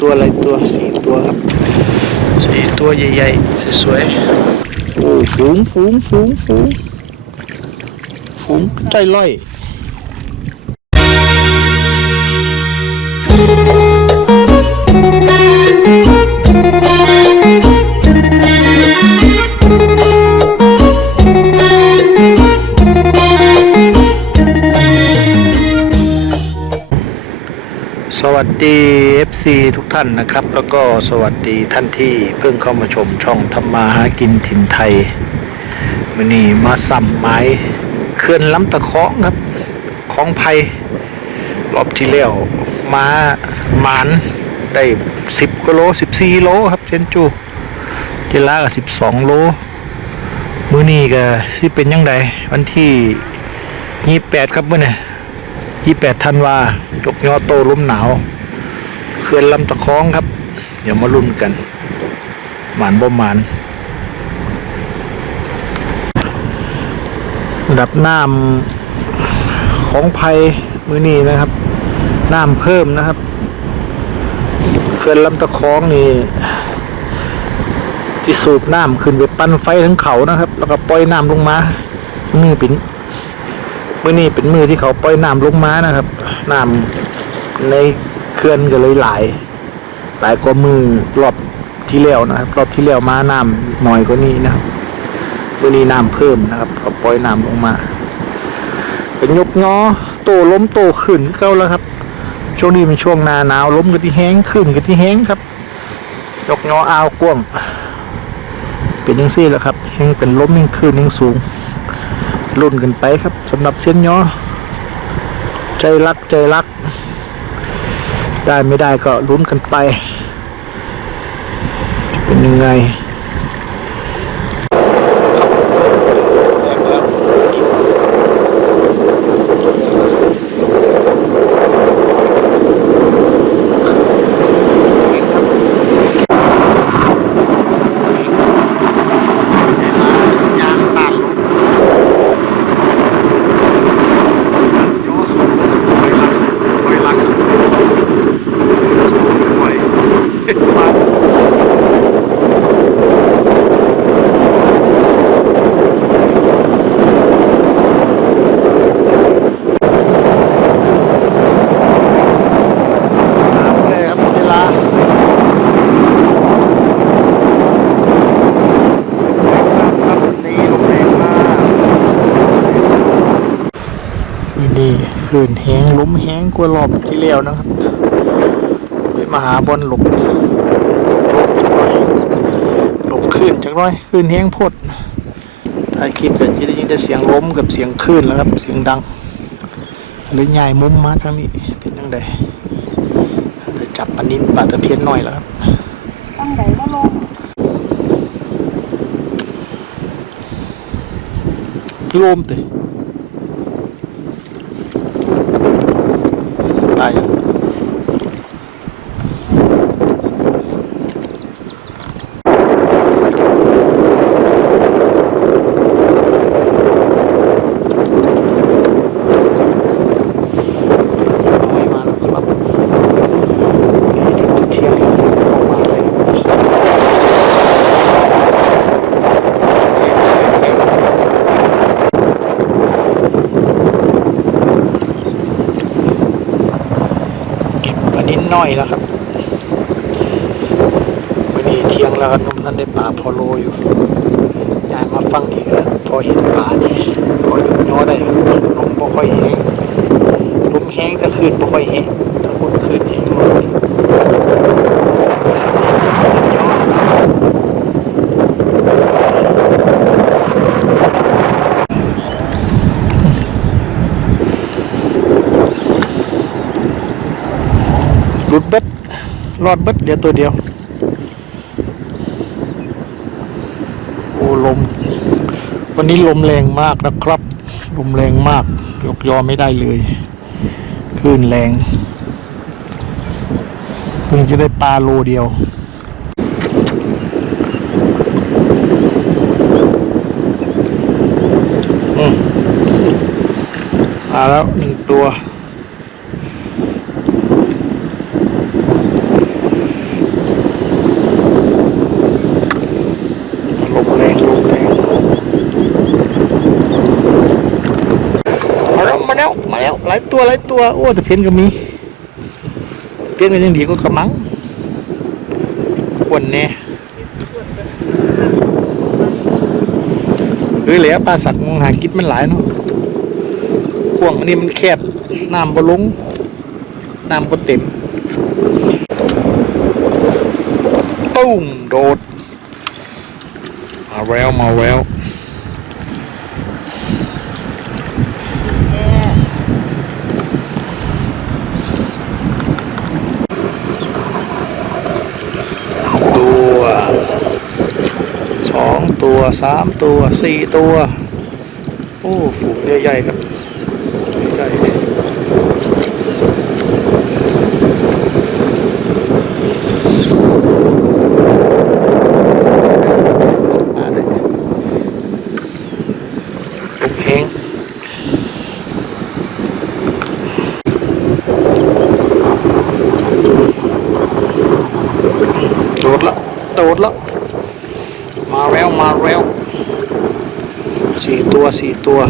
ตัวอะไรตัวสี่ตัวครับสี่ตัวใหญ่ๆสวยๆโอ้ฝูงฝูงฝูงฝูงฝูงใจร้อยสวัสดี FC ทุกท่านนะครับ แล้วก็สวัสดีท่านที่เพิ่งเข้ามาชมช่องทำมาหากินถิ่นไทยวันนี้มาสัมไม้เขื่อนลำตะเคองครับของไผ่รอบที่แล้วมาหมานได้ 10กิโล14โลครับเชนจูเจลากับ12โลมื้อนี้ก็สิเป็นยังไงวันที่28ครับมื้อนี้28ธันวายกยอโตล้มหนาว ขื่อนลำตะคองครับ เดี๋ยวมาลุ้นกันหมานบ่หมานระดับน้ำของภัยมือนี้นะครับน้ำเพิ่มนะครับเขื่อนลำตะคองนี่ที่สูบน้ำขึ้นไปปั้นไฟทั้งเขานะครับ แล้วก็ปล่อยน้ำลงมานี่เป็นมือนี้เป็นมือที่เขาปล่อยน้ำลงมานะครับน้ำใน เขื่อนก็เลยหลาย หลายกว่ามือรอบที่แล้วนะครับรอบที่แล้วมาน้ำน้อยกว่านี้นะครับมื่อนี้น้ำเพิ่มนะครับเขาปล่อยน้ำลงมาเป็นยกงอโตล้มโตขึ้นเข้าแล้วครับ ช่วงนี้เป็นช่วงหนาหนาวล้มกันที่แห้งขึ้นกันที่แห้งครับ ยกงออาวกว้างเป็นยังซี่แหละครับแห้งเป็นล้มแห้งขึ้นแห้งสูงรุ่นกันไปครับสำหรับเส้นยอใจรักใจรัก ได้ไม่ได้ก็ลุ้นกันไป เป็นยังไงยางตัน โยสูงถอยหลังถอยหลังสูงถอยมาน้ำเลยครับเวลาครับนี่ลงแรงมาก นี่นี่คืนแห้งล้ มแห้งกว่ารอบที่แล้วนะครับเลยมาหาบอลหลบหลบขึ้นจักหน้อยคืนแห้งพดถ่ายคลิปกันจะได้ยินแต่เสียงล้มกับเสียงคลื่นแล้วครับ เสียงดังเลยย้ายมุมมาทางนี้เป็นยังไงเลยจับปนินปลาตะเพียนหน่อยแล้วครับตั้งไหนก็ลงลมเตะ ตายยัง น้อยมาแล้วครับเที่ยงออกมาเลยครับเก็บปลานิดน้อยแล้วครับวันนี้เที่ยงแล้วครับนุ่มท่าน ได้ปลาพอโลอยู่ยายมาฟังนี่ก็พอเห็นปลานี่พอหยุดย่อได้ลมบ่ค่อยแห้งลมแห้งก็คืนบ่ค่อยแห้งถ้าคุณคืนแห้งลมสัญญาณสัญญาณหลุดเบ็ดรอดเบ็ดเดียวตัวเดียว โอ้ลม วันนี้ลมแรงมากนะครับ ลมแรงมาก ยกยอไม่ได้เลยคลื่นแรงเพิ่งจะได้ปลาโลเดียวอืมมาแล้วหนึ่งตัว ตัวโอ้แต่เพี้ยนก็มีเพี้ยนกันยังดีก็กระมังอ้วนแน่เฮ้ยเหลือปลาสักมองหากินมันหลายเนาะห่วงอันนี้มันแคบน้ำบ่ลงน้ำบ่เต็มปุ้งโดดมาแววมาแววสองตัว สามตัวสี่ตัว โอ้ ฝูงใหญ่ๆครับ ใหญ่ๆมาเลยลูกเพลงโดดละโดดละมาแล้วมาแล้วสี่ตัวสี่ตัว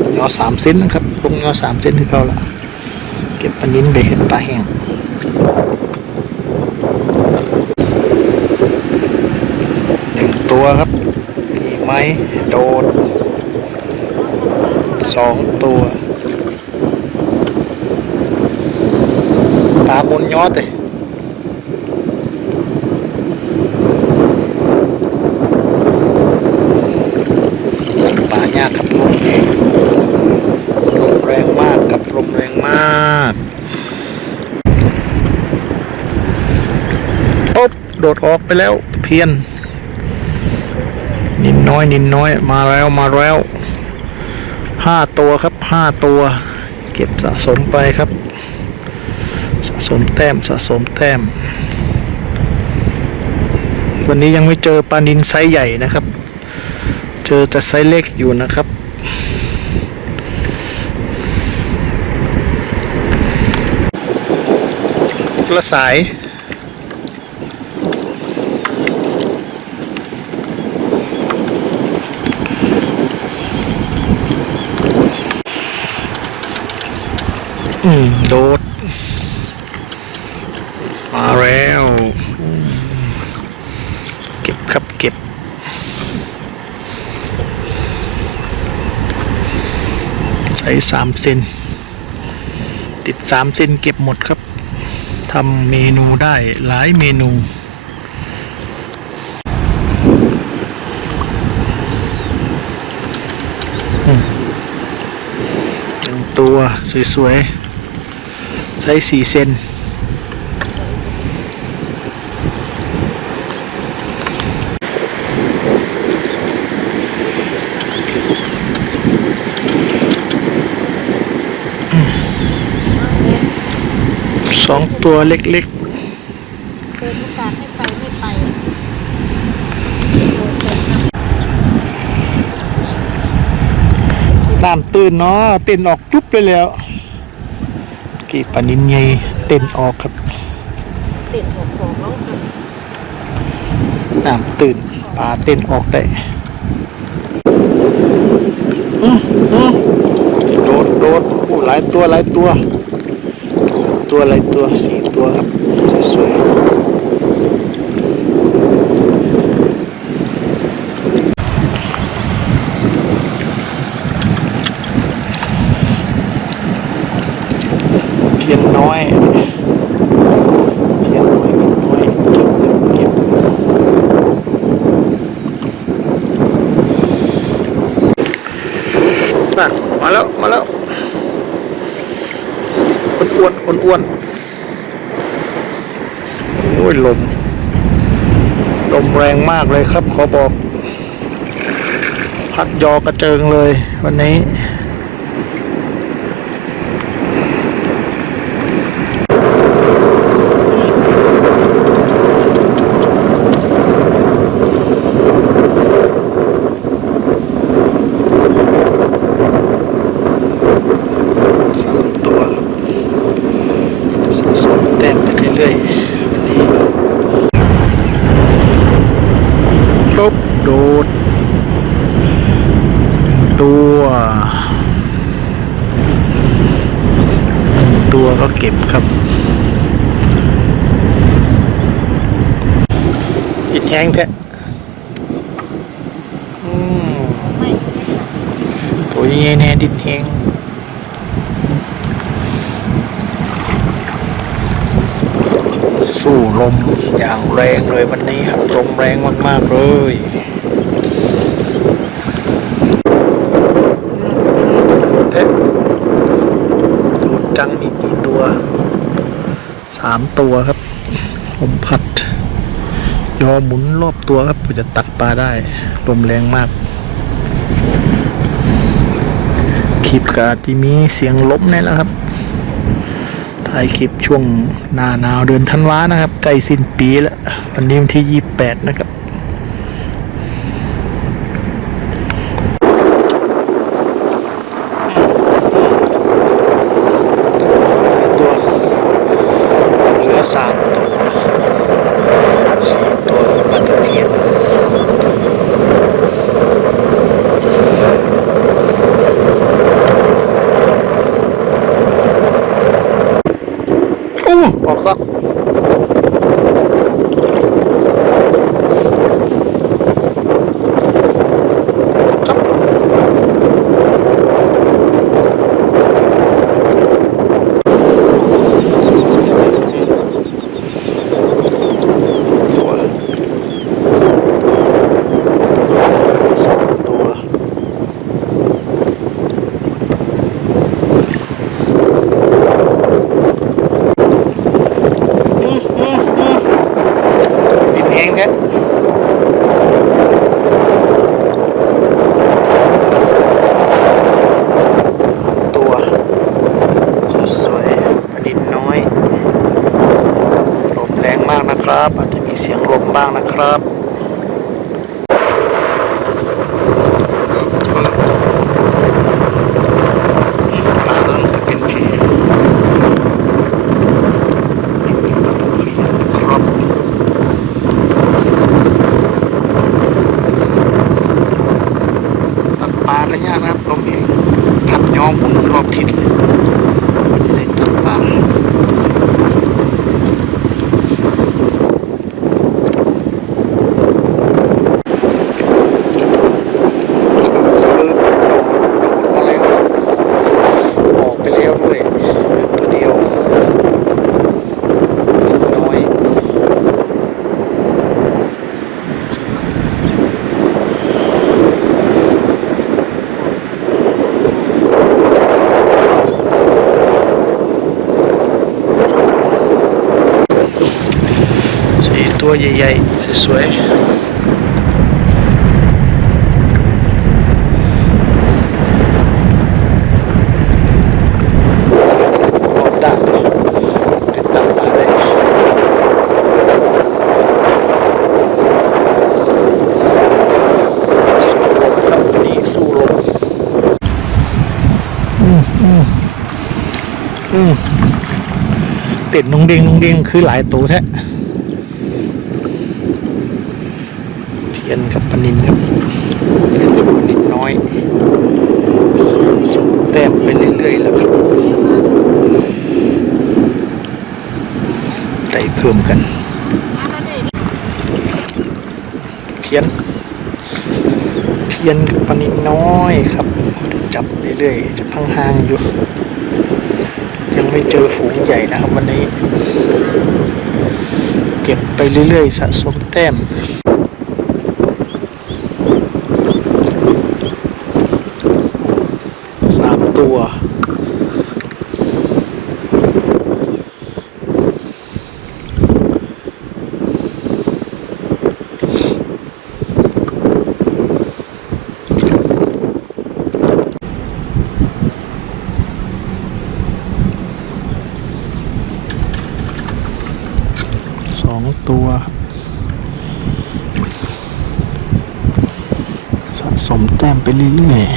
ย อกับยอสามเซนนะครับลงยอสามเซนที่เขาละเก็บปลานิ้นไปเห็นปลาแห้งหนึ่งตัวครับอีไหมโดดสองตัวปลาบนยอดเลย ป่ายากครับลมเองลมแรงมากครับลมแรงมากอ๊บโดออกไปแล้ว เพียน นินน้อยนินน้อยมาแล้วมาแล้วห้าตัวครับห้าตัว เก็บสะสมไปครับ สะสมแต้มสะสมแต้ม วันนี้ยังไม่เจอปลานินไซส์ใหญ่นะครับ เจอแต่ไซส์เล็กอยู่นะครับกระสาย โดด มาแล้ว เก็บครับเก็บ ใช้สามเซนติดสามเซนเก็บหมดครับทำเมนูได้หลายเมนูหนึ่งตัว สวย ๆ ใช้สี่เซนสองตัวเล็กเปิดโอกาสให้ไปไม่ไปๆน้ำตื่นเนาะเต้นออกจุ๊บเลยแล้ว กี่ปานินใหญ่เต้นออกครับติดหกสองแล้วค่ะน้ำตื่นปลาเต้นออกได้อื้ออื้อโดดโดดโอ้หลายตัวหลายตัว ตัวหลายตัวสี่ตัวครับสวยๆ เพียนน้อยเพียนน้อยเพียนน้อยเก็บเก็บเก็บน่ะมาแล้ว มาแล้วอ้วนอ้วนอ้วนโอ้ยลม ลมแรงมากเลยครับ ขอบอก พัดยอกระเจิงเลยวันนี้ สามตัวครับสะสมแต้มไปเรื่อยๆวันนี้ปุ๊บโดดหนึ่งตัว ก็เก็บครับอิดแห้งแท้อืม ไม่ ตัวใหญ่แน่ดินแห้งสู้ลมอย่างแรงเลยวันนี้ครับลมแรงมาก ๆ เลย เอ๊ะตูดจังมีกี่ตัว สาม ตัวครับ ลมพัด ยอหมุนรอบตัวครับเพื่อจะตัดปลาได้ ลมแรงมากคลิปกาที่มีเสียงล้มนี่แหละครับ ถ่ายคลิปช่วงหน้าหนาวเดือนธันวานะครับใกล้สิ้นปีแล้ววันนี้วันที่ 28 นะครับ ตัว เหลือสามตัวสี่ตัวปลาตะเพียนโอ้ออกแล้วจับตัวสองตัว ดินแห้งแท้สามตัว สวยๆอันดินน้อย ลมแรงมากนะครับ อาจจะมีเสียงลมบ้างนะ ครับปลาต้องเป็นแผลปลาตะเพียนครับ ตัดปลาระยะนะครับลมเองพัดย้อมหมุนรอบทิศเลยมันจะได้ตัดปลาเออโดดโดดมาแล้วออกไปแล้วด้วยตัวเดียวน้อย สีตัวใหญ่ๆ สวยๆรอบด้านเลยติดนนี้สู้ลมอืมอืมอืมติดนงเด้งนงเด้งคือหลายตัวแท้ กับปนินครับเพียนกับปนินน้อยสะสมแต้มไปเรื่อยๆแล้วครับได้เพิ่มกัน เพียน เพียนกับปนินน้อยครับ จับเรื่อยๆจับห่างอยู่ ยังไม่เจอฝูงใหญ่นะครับวันนี้ เก็บไปเรื่อยๆ สะสมแต้ม สามตัว สองตัวสะสมแต้มไปเรื่อยๆ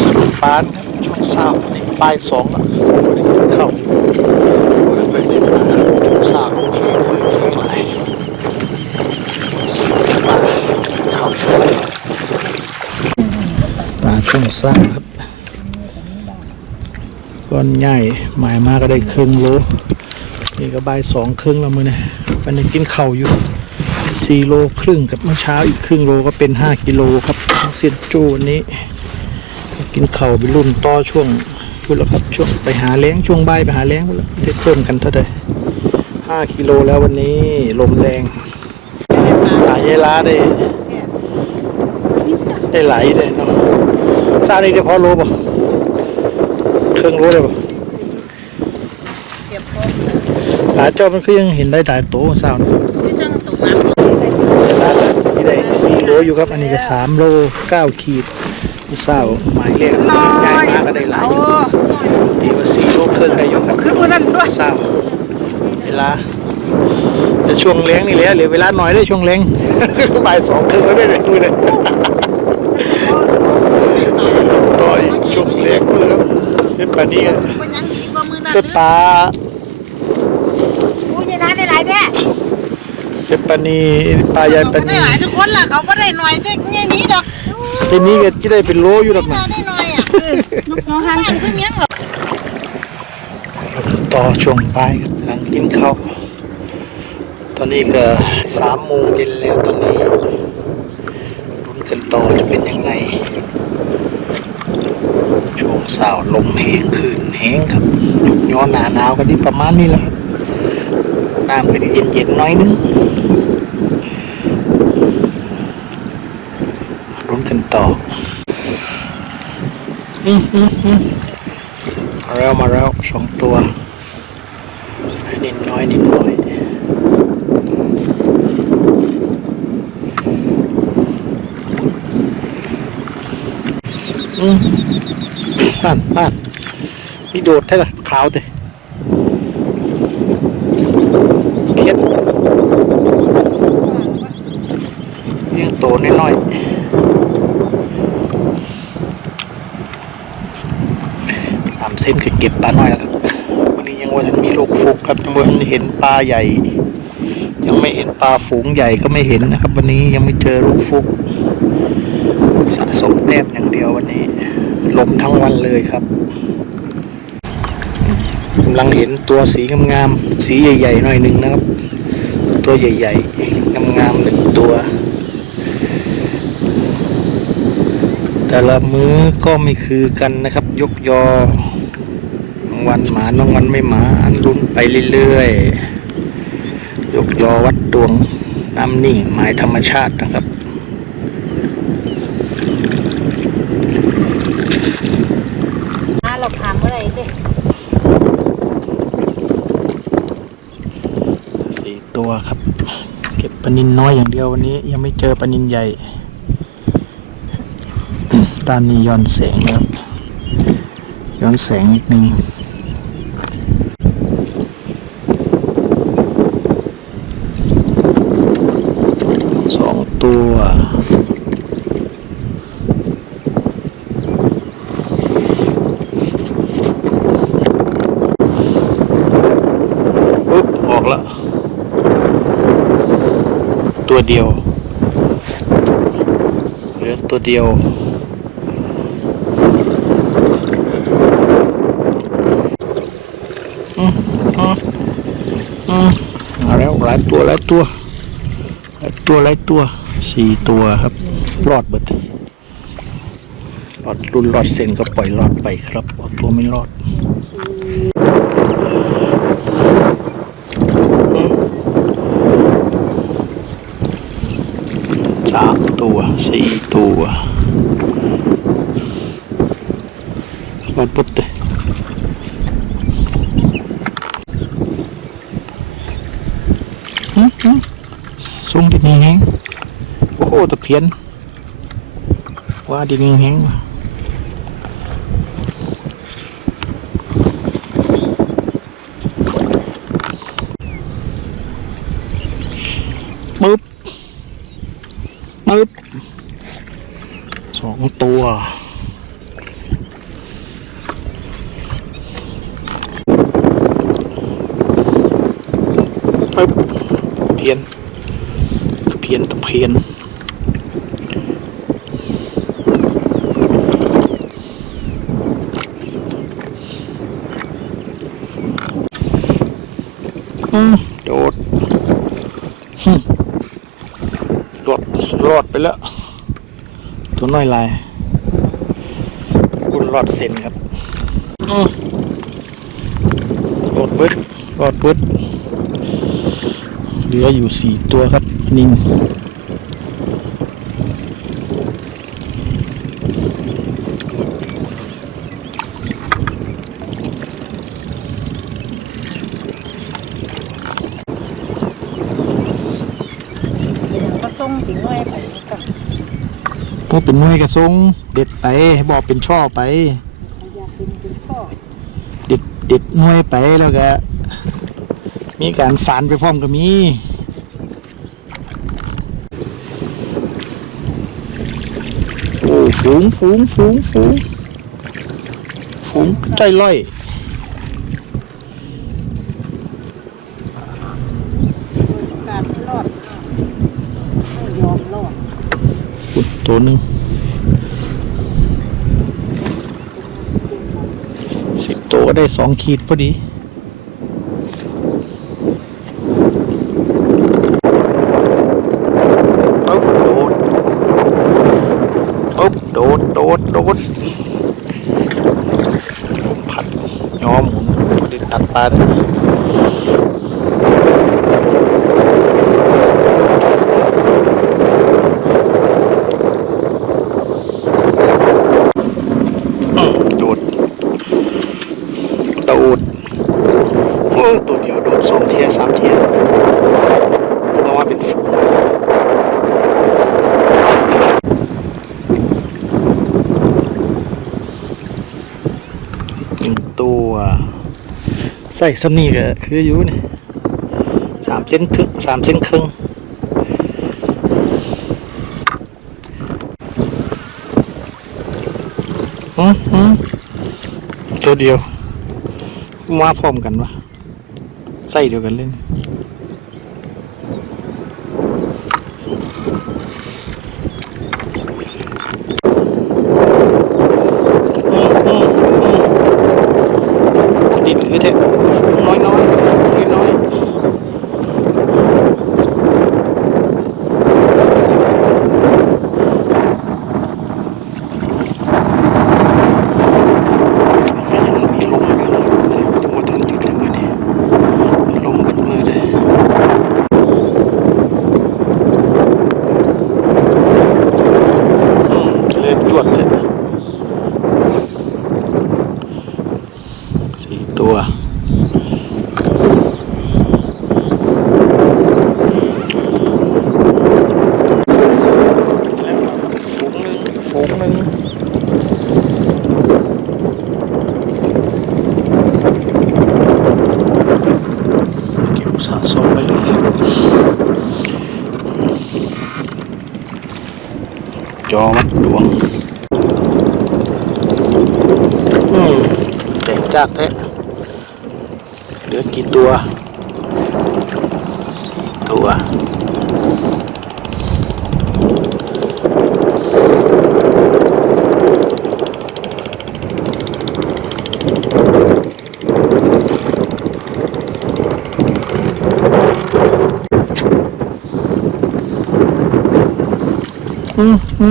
สรุปปานครับช่วงเช้าอันนี้ป้ายสองอะไม่ได้กินข้าไปเล่นมาช่วงเช้าตรงนี้ฟื้นที่สร้าวช่วงซ่าครับก้อนใหญ่หมายมากก็ได้ครึ่งโลนี่ก็บ่ายสองครึ่งแล้วมือเนี่ยมันยังกินเข่าอยู่สี่โลครึ่งกับเมื่อเช้าอีกครึ่งโลก็เป็นห้ากิโลครับเสียนจูวันนี้ กินเข่าไปรุ่นต่อช่วง พูดแล้วครับช่วงไปหาแล้งช่วงบ่ายไปหาแล้งพูดแล้วได้เพิ่มกันเท่าไหร่ห้ากิโลแล้ววันนี้ลมแรงหายายล้าได้ได้ไหลายเลยเนาะซานี่ได้พอโลป่ะเครื่องรู้เลยป่ะเก็บพร้อมหาเจ้ามันคือยังเห็นได้หลายโตเศร้าเนาะที่ช่างตุ่มน้ำร้านนี้ได้สี่โลอยู่ครับอันนี้ก็สามโลเก้าขีด เศร้าหมายเลขใหญ่มากก็ได้หลายอยู่ดีว่าสี่โลครึ่งได้อยู่ครับคือวันนั้นด้วยเศร้าเวลาแต่ช่วงเลี้ยงนี่แหละเหลือเวลาหน่อยได้ช่วงเลี้ยงบ่ายสองครึ่งแล้วได้เลยดูเลยต่ออีกช่วงเลี้ยงเลยครับเป็นปานนี้ก็ก็ยังดีกว่ามือนั้นเป็นปลาอุ้ยในร้านได้หลายแท้เป็นปลานีปลายายปลาได้นีหลายทุกคนล่ะเขาก็ได้หน่อยแต่เงี้ยนี้ดอก ทีนี้ก็จะได้เป็นโลอยู่หรอกนะได้หน่อยอะน้องทานคือเงี้ยเหรอต่อช่วงปลายครับหลังกินข้าวตอนนี้ก็สามโมงเย็นแล้วตอนนี้ลุ้นกันต่อจะเป็นยังไงช่วงเสาร์ลมแห้งคืนแห้งครับยุกย้อนหนาหนาวกันนี่ประมาณนี้แหละครับน้ำก็จะเย็นๆหน้อยนึงลุ้นกัน ต่อมาแล้วมาแล้วสองตัวนิดน้อยนิดน้อยอืมผ่านผ่านนี่โดดใช่ละขาวเตะเขียนยังโตน้อยๆ สาม เส้นคือเก็บปลาน้อยแล้วครับวันนี้ยังว่าจะมีลูกฟุกครับยังว่าเห็นปลาใหญ่ ยังไม่เห็นปลาฝูงใหญ่ก็ไม่เห็นนะครับ วันนี้ยังไม่เจอลูกฟุก สะสมแต้มอย่างเดียววันนี้ลมทั้งวันเลยครับกำลังเห็นตัวสีงามๆสีใหญ่ๆหน่อยหนึ่งนะครับ ตัวใหญ่ๆงามๆหนึ่งตัว แต่ละมื้อก็ไม่คือกันนะครับ ยกยอ วันหมาบางวันไม่หมาอันลุ้นไปเรื่อยๆ ยกยอวัดดวงน้ำนิ่งหมายธรรมชาตินะครับอ่าเราถามอะไรดิสี่ตัวครับ เก็บปลานินน้อยอย่างเดียววันนี้ ยังไม่เจอปลานินใหญ่ ตานนี้ย้อนแสงแล้วย้อนแสงนิดนึง สองตัว ปุ๊บ ออกแล้ว ตัวเดียว เหลือตัวเดียว อืมอืมอืมมาแล้วหลายตัวหลายตัวหลายตัวหลายตัวสี่ตัวครับ รอดเบิดรอดรุ่นรอดเส้นก็ปล่อยรอดไปครับเอาตัวไม่รอดอืมสามตัว สี่ตัวรอดปุ๊บเลยอืมอืมสูงดินแห้งโอ้ตะเพียนว่าดินแห้งว่ะ ปึ๊บเพียนเพียนตะเพียนโดดรอดรอดไปแล้ว ตัวน้อยลายกุณรอดเซนครับรอดปึ๊ดรอดปึ๊ด ลืออยู่สี่ตัวครับนิ่งก็ส่งถึงน่วยไปกับพวกเป็นน่วยกระทรงเด็ดไปบอกเป็นช่อไป เด็ดเด็ดน่วยไปแล้วก็ มีการฝานไปพร้อมก็มีโอ้ฝูงฝูงฝูงฝูงฝูงใจร้อยการไม่รอดยอมรอดตัวหนึ่งสิบตัวได้สองขีดพอดี ปุ๊บโดดปุ๊บโดด โดด โดดผั ดย้อมหมุนพอดีตัดปลาได้อืมโดด โดดโอ้ตัวเดียวโดดสองเทียสามเทียเพราะว่าเป็นฝูง หนึ่งตัวใส่สำนีก็คืออยู่นี่สามเส้นถึงสามเส้นครึ่งอืมอืมตัวเดียวมาพร้อมกันวะใส่เดียวกันเลยนี่อืมอืมอืม ติดคือเทปน้อยน้อยน้อยน้อยก็ยังมีลมอยู่นะยังว่าทันจุดเลยมือนี้ลมเบิดมือเลยอืมเลยจวดเลยสี่ตัว ฝูงหนึ่งฝูงหนึ่งเก็บสะสมไปเลยจอมัดดวงอืมแต่งจากแท้เหลือกี่ตัวสี่ตัว อืมอืมอืม ร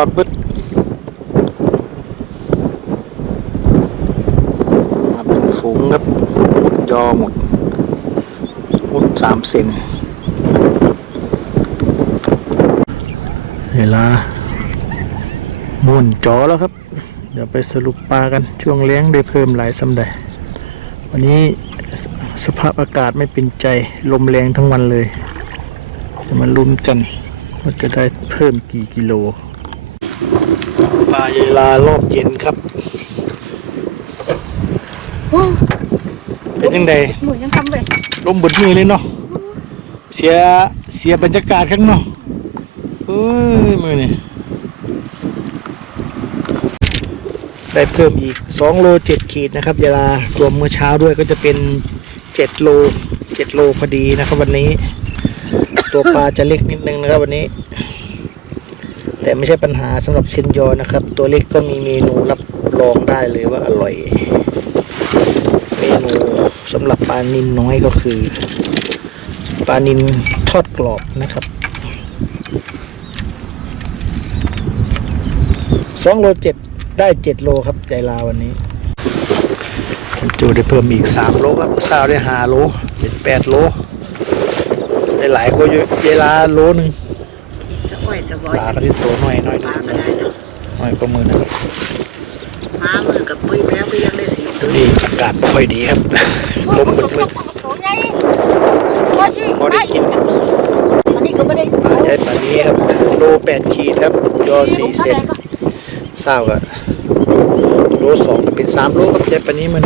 อดบึดมาเป็นฝูงครับยอหมดหมดสามเซนเวลาม่วนจอแล้วครับ เดี๋ยวไปสรุปปลากันช่วงเลี้ยงได้เพิ่มหลายสำใดวันนี้ สภาพอากาศไม่เป็นใจลมแรงทั้งวันเลยจะมาลุ้นกันว่าจะได้เพิ่มกี่กิโลปลาเยลารอบเย็นครับ เป็นยังไงหนูยังทำเลยลมบดมือเลยเนาะเสียเสียบรรยากาศข้างเนาะเอ้ยมือนี่ได้เพิ่มอีก2โล7ขีดนะครับเวลารวมเมื่อเช้าด้วยก็จะเป็น 7โล7โลพอดีนะครับ วันนี้ ตัวปลาจะเล็กนิดนึงนะครับ วันนี้ แต่ไม่ใช่ปัญหาสำหรับเชนยอนะครับ ตัวเล็กก็มีเมนูรับรรองได้เลยว่าอร่อยเมนูสำหรับปลานินน้อยก็คือปลานินทอดกรอบนะครับสองโลเจ็ดได้เจ็ดโลครับใจลาวันนี้ จูได้เพิ่มอีกสามโลครับซาวได้ห้าโลเป็นแปดโลได้หลายกว่าอยู่เวลาโลหนึ่งจะอ้อยสบอปยลาก็ได้ตัวน้อยน้อยปลาก็ได้นะน้อยกว่ามือนะครับปลามือกับปุ้ยแมวก็ยังได้สีตัวนี้อากาศไม่ค่อยดีครับลมมึกมึกตัวใหญ่ตัวที่พอได้กินอันนี้ก็ไม่ได้ปลาใหญ่ปลานี้ครับโลแปดขีดครับยอสี่เซนเศร้าก็โลสองก็เป็นสามโลครับแต่ปลานี้มัน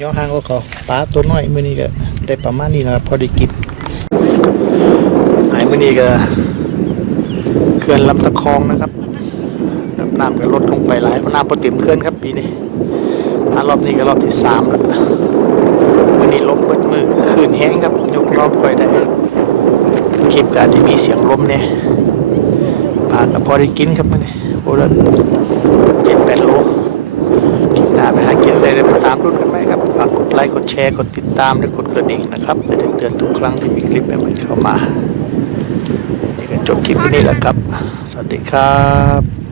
ย่อห่างกว่าเขาปลาตัวน้อยมือนี้ก็ได้ประมาณนี้นะครับพอได้กินหายมือนี้ก็เขื่อนลำตะคองนะครับน้ำก็ลดลงไปหลายเพราะน้ำพอเต็มเขื่อนครับปีนี้รอบนี้ก็รอบที่สามแล้ววันนี้ลมเปิดมือคืนแห้งครับยกรอบค่อยได้คลิปก็อาจจะมีเสียงลมเนี่ยปลากับพอได้กินครับมันโอ้ละเจ็ดแปดโล ปหน้าไปหากินอะไรได้ไปตามรุ่นกันไหมครับฝากกดไลค์กดแชร์กดติดตามและกดกระดิ่งนะครับจะได้เตือนทุกครั้งที่มีคลิปใหม่ๆเข้ามานี่ก็จบคลิปที่นี่แหละครับ สวัสดีครับ